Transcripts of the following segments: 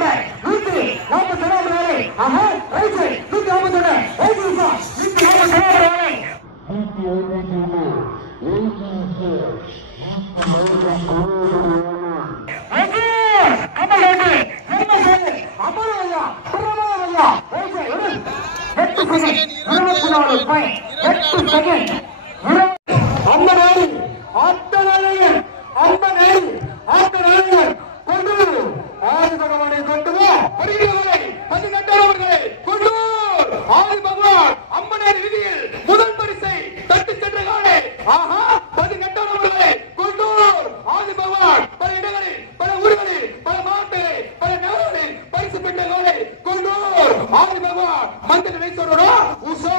Number 141 வேலை. ஆஹா right side 141 முதல் பரிசை தட்டு சென்ற காலை. ஆஹா 18 ஆதி பகவான் பல இடங்களில் பல ஊர்களில் பல மாவட்டங்களில் பல நகரங்களில் பரிசு பெற்ற காலை கொண்டூர் ஆதி பகவான் மந்திர நேசரோட உஷா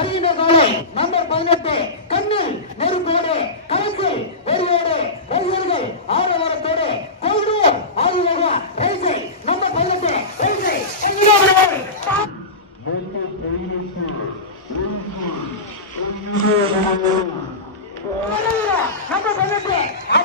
அறிந்த காலை நம்பர் 18 கண்ணில் நெருப்போடு கலசில் வெறியோடு ரசிகர்கள் ஆரவாரத்தோடு கொண்டூர் ஆதி பகவான் ரைசை நம்பர் 18 ரைசை நம்பர் 18